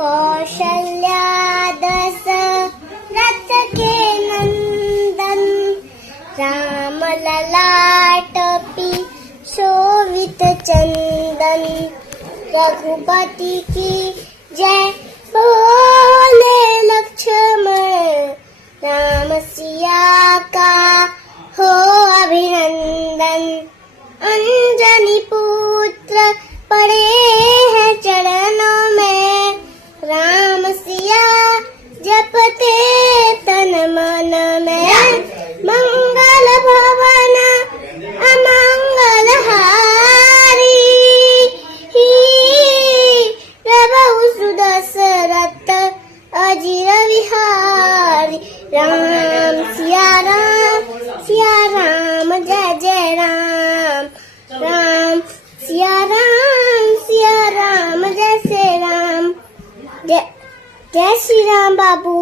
कौशल्या दशरथ के नंदन, राम ललाटपी शोभित चंदन। रघुपति की जय बोले लक्ष्मण, राम सिया का हो अभिनंदन। अंजनी पुत्र पड़े हैं चरणों में, राम सिया जपते तन मन में। मंगल भवन अमंगल हारी, प्रभु सुदशरथ अजिर विहारी। राम सिया राम जय जय राम, राम सिया राम जय श्री राम। जय श्री राम बाबू।